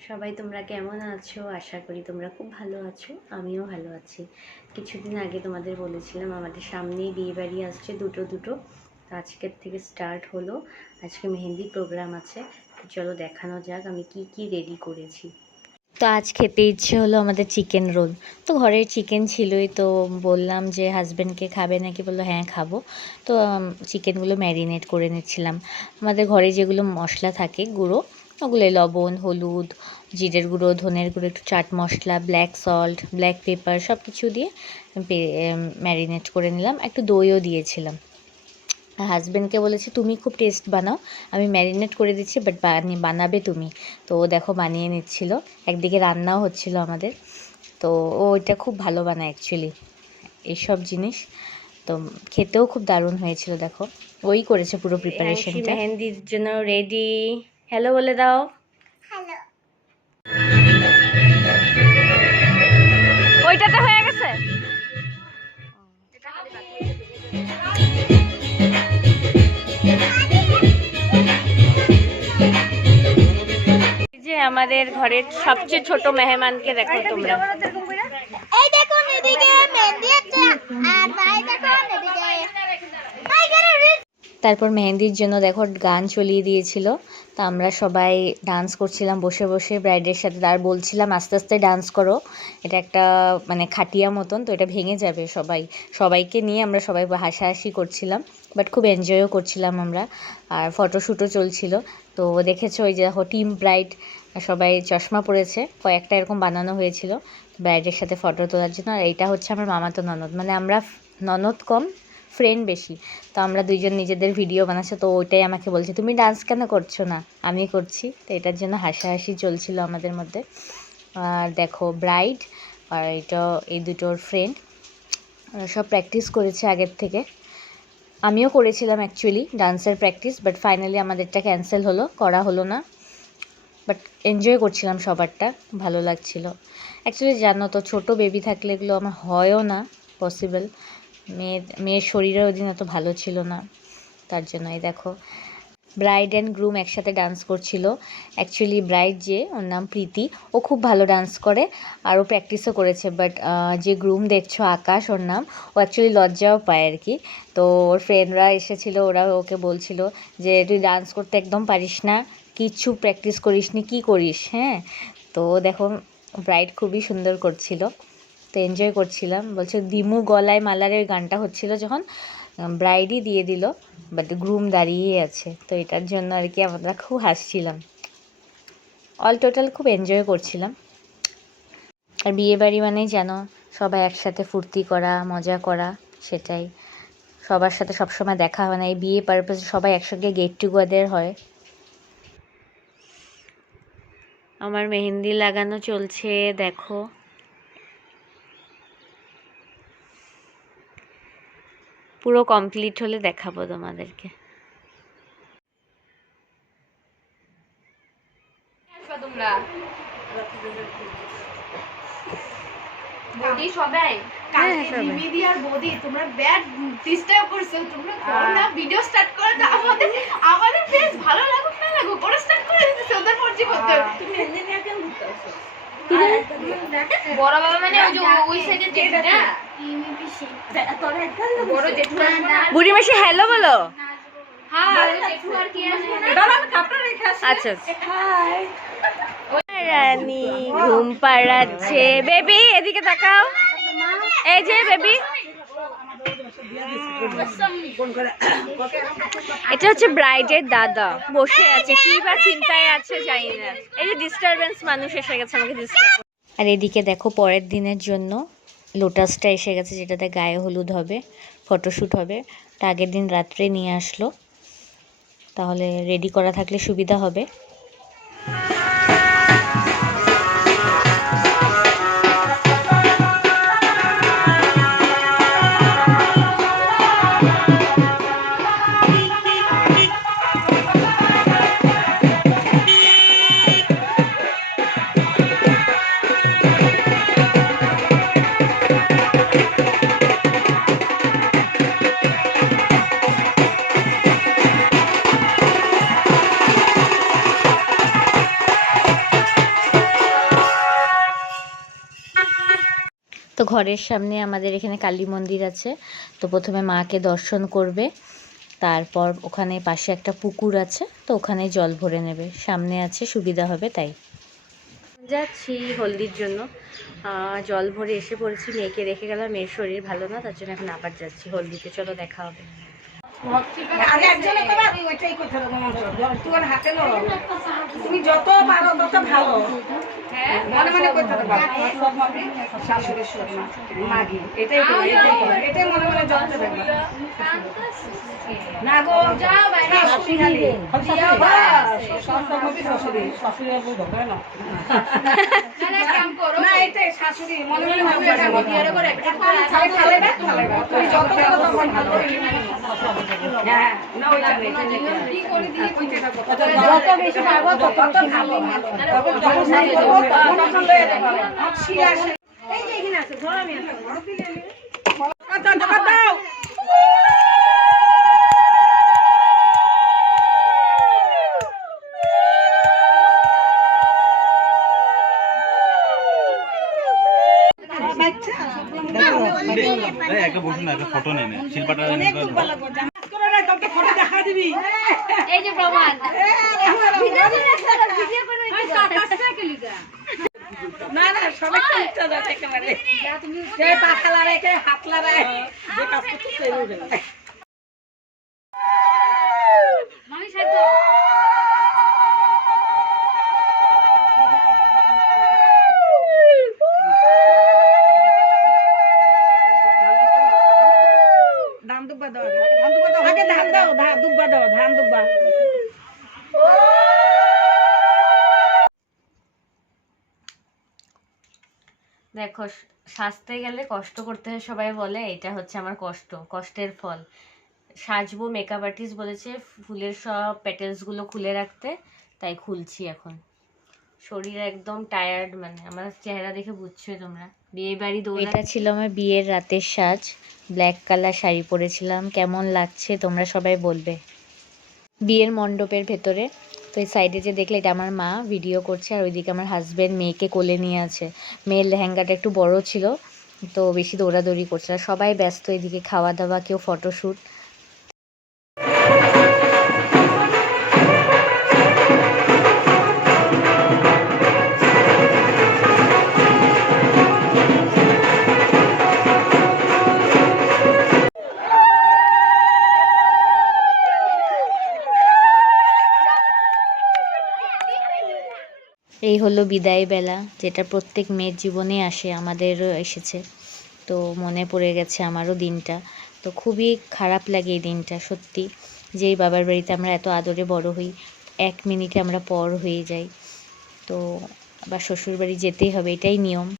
সবাই তোমরা কেমন আছো? আশা করি তোমরা খুব ভালো আছো। আমিও ভালো আছি। কিছুদিন আগে তোমাদের বলেছিলাম, আমাদের সামনেই বিয়ে বাড়ি আসছে দুটো দুটো। আজকের থেকে স্টার্ট হলো। আজকে মেহেন্দি প্রোগ্রাম আছে। চলো দেখানো যাক আমি কি কি রেডি করেছি। তো আজ খেতে ইচ্ছে হলো আমাদের চিকেন রোল তো ঘরের চিকেন ছিলই, তো বললাম যে হাজব্যান্ডকে খাবে নাকি? বলল হ্যাঁ খাব। তো চিকেনগুলো ম্যারিনেট করে নিচ্ছিলাম। আমাদের ঘরে যেগুলো মশলা থাকে, গুঁড়ো ওগুলো লবণ হলুদ জিরের গুঁড়ো ধনের গুঁড়ো একটু চাট মশলা ব্ল্যাক সল্ট ব্ল্যাক পেপার সব কিছু দিয়ে ম্যারিনেট করে নিলাম। একটু দইও দিয়েছিলাম। হাজব্যান্ডকে বলেছি তুমি খুব টেস্ট বানাও। আমি ম্যারিনেট করে দিচ্ছি বাট বানাবে তুমি। তো ও দেখো বানিয়ে নিচ্ছিল। একদিকে রান্নাও হচ্ছিল আমাদের। তো ও এটা খুব ভালো বানায় অ্যাকচুয়ালি এইসব জিনিস। তো খেতেও খুব দারুণ হয়েছিল দেখো। ওই করেছে পুরো প্রিপারেশনটা মেহেন্দির জন্য রেডি হ্যালো বলে দাও। হ্যালো। ওইটাতে হয়ে গেছে? এই যে আমাদের ঘরের সবচেয়ে ছোট মেহমানকে দেখো তোমরা। এই দেখুন এদিকে মেহেন্দি আর দেখুন এদিকে তারপর মেহেন্দির জন্য দেখো গান চলিয়ে দিয়েছিল। তা আমরা সবাই ডান্স করছিলাম, বসে বসে ব্রাইডের সাথে, আর বলছিলাম, আস্তে আস্তে ডান্স করো। এটা একটা মানে খাটিয়া মতন, তো এটা ভেঙে যাবে সবাই। সবাইকে নিয়ে আমরা সবাই হাসাহাসি করছিলাম বাট খুব এনজয়ও করছিলাম আমরা। আর ফটোশ্যুটও চলছিল। তো দেখেছ, ওই যে টিম ব্রাইড সবাই চশমা পরেছে। কয়েকটা এরকম বানানো হয়েছিল ব্রাইডের সাথে ফটো তোলার জন্য। আর এইটা হচ্ছে আমার মামাতো ননদ। মানে আমরা ননদ কম ফ্রেন্ড বেশি। তো আমরা দুইজন নিজেদের ভিডিও বানাচ্ছি, তো ওইটাই আমাকে বলছে, তুমি ডান্স কেন করছ না? আমি করছি। তো এটার জন্য হাসাহাসি চলছিল আমাদের মধ্যে। আর দেখো ব্রাইড আর এটা, এই দুটোর ফ্রেন্ড সব প্র্যাকটিস করেছে আগের থেকে। আমিও করেছিলাম অ্যাকচুয়ালি ডান্সের প্র্যাকটিস বাট ফাইনালি আমাদেরটা ক্যান্সেল হলো, করা হলো না। বাট এনজয় করছিলাম সবারটা, ভালো লাগছিল। অ্যাকচুয়ালি জানো তো, ছোটো বেবি থাকলে এগুলো আমার হয়ও না পসিবল মেয়ের মেয়ের শরীরের ওদিন অত ভালো ছিল না, তার জন্য এই দেখো। ব্রাইড অ্যান্ড গ্রুম একসাথে ডান্স করছিল। অ্যাকচুয়ালি ব্রাইড যে, ওর নাম প্রীতি, ও খুব ভালো ডান্স করে আর ও প্র্যাকটিসও করেছে বাট যে গ্রুম দেখছ, আকাশ, ওর নাম, ও অ্যাকচুয়ালি লজ্জাও পায় আর কি। তো ওর ফ্রেন্ডরা এসেছিল, ওরা ওকে বলছিল যে, তুই ডান্স করতে একদম পারিস না কিচ্ছু প্র্যাকটিস করিস নি কী করিস? হ্যাঁ? তো দেখো ব্রাইড খুবই সুন্দর করছিল। তো এনজয় করছিলাম। বলছে, দিমু গলায় মালারের গানটা হচ্ছিল যখন ব্রাইডই দিয়ে দিল বাট গ্রুম দাঁড়িয়ে আছে। তো এটার জন্য আর কি আমরা খুব হাসছিলাম। অল টোটাল খুব এনজয় করছিলাম। আর বিয়ে বাড়ি মানেই যেন সবাই একসাথে ফুর্তি করা, মজা করা, সেটাই। সবার সাথে সবসময় দেখা হয় না, এই বিয়ে পারপাসে সবাই একসঙ্গে গেট টুগেদার হয়। আমার মেহেন্দি লাগানো চলছে, দেখো। পুরো কমপ্লিট হলে দেখাবো তোমাদেরকে। তোমরা? বৌদি সবাই? হ্যাঁ, কালকে দিদি আর বৌদি তোমরা ব্যাড ডিস্টার্ব করছ। তোমরা না ভিডিও স্টার্ট করো আমাদের আমাদের ফেস ভালো লাগুক না লাগুক ওরা স্টার্ট করে দিতেছে ওদের মর্জি করতে তুমি এমনি নিয়ে কেন বড় বাবা মানে ওই যে ওই সাইডে বড় মাসি হ্যালো বলো। হ্যাঁ আচ্ছা। রানী ঘুম পাড়াচ্ছে। বেবি এদিকে তাকাও। এই যে বেবি। এটা হচ্ছে ব্রাইডের দাদা। বসে আছে কি বা চিন্তায় আছে জানি না। এই যে ডিস্টারবেন্স মানুষ এসে গেছে আমাকে ডিস্টার্ব আর এদিকে দেখো পরের দিনের জন্য। লোটাসটা এসে গেছে যেটাতে গায়ে হলুদ হবে, ফটোশ্যুট হবে। তা আগের দিন রাত্রে নিয়ে আসলো। তাহলে রেডি করা থাকলে সুবিধা হবে। ঘরের সামনে আমাদের এখানে কালী মন্দির আছে। তো প্রথমে মাকে দর্শন করবে, তারপর ওখানে পাশে একটা পুকুর আছে, তো ওখানে জল ভরে নেবে। সামনে আছে, সুবিধা হবে তাই। যাচ্ছি হলদির জন্য। জল ভরে এসে পড়েছি মেয়েকে রেখে গেলাম, মেয়ের শরীর ভালো না, তার জন্য এখন আবার যাচ্ছি হলদিতে। চলো দেখা হবে। তুমি যত পারো তত ভালো। মনে মনে করতে পারো শাশুড়ির শরীর মাগি। এটাই এটাই মনে মনে রাখবে না গো যাও না এটাই শাশুড়ি মনে মনে ভাববে এটা বিয়ের করে খাই খালে না খালে না যত পারো তত ভালো হ্যাঁ না ওইটা কি করে দিয়ে যত বেশি পারব তত ভালো তবে যখন সাই করব তখন তখন লয়ে যাব এই যে এখানে আছে, ধরো আমি একটা কথা কথা একটা বসুন একটা ফটো নেন শিল্পাটা ফটো দেখা দিবি। এই যে প্রমাণ। না না সবাই উঠতে যাচ্ছে একেবারে। হাত লড়াই যে কাজ করতে দেখো সাজতে গেলে কষ্ট করতে হয়, সবাই বলে, এটা হচ্ছে আমার কষ্ট, কষ্টের ফল। সাজবো মেকআপ আর্টিস্ট বলেছে, ফুলের সব পেটেলসগুলো খুলে রাখতে, তাই খুলছি এখন। শরীর একদম টায়ার্ড মানে আমার চেহারা দেখে বুঝছোই তোমরা। বিয়ে বাড়ি দৌড় এটা ছিল আমার বিয়ের রাতের সাজ। ব্ল্যাক কালার শাড়ি পরেছিলাম, কেমন লাগছে তোমরা সবাই বলবে। বিয়ের মণ্ডপের ভেতরে। তো এই সাইডে যে দেখলে এটা আমার মা ভিডিও করছে, আর ওইদিকে আমার হাজব্যান্ড মেয়েকে কোলে নিয়ে আছে। মেয়ের লেহেঙ্গাটা একটু বড় ছিল, তো বেশি দৌড়াদৌড়ি করছে সবাই ব্যস্ত এদিকে খাওয়া দাওয়া কেউ ফটোশ্যুট এই হলো বিদায় বেলা, যেটা প্রত্যেক মেয়ের জীবনে আসে, আমাদেরও এসেছে। তো মনে পড়ে গেছে আমারও দিনটা। তো খুবই খারাপ লাগে এই দিনটা, সত্যি। যে বাবার বাড়িতে আমরা এত আদরে বড় হই, এক মিনিটে আমরা পর হয়ে যাই। তো আবার শ্বশুরবাড়ি যেতেই হবে, এটাই নিয়ম।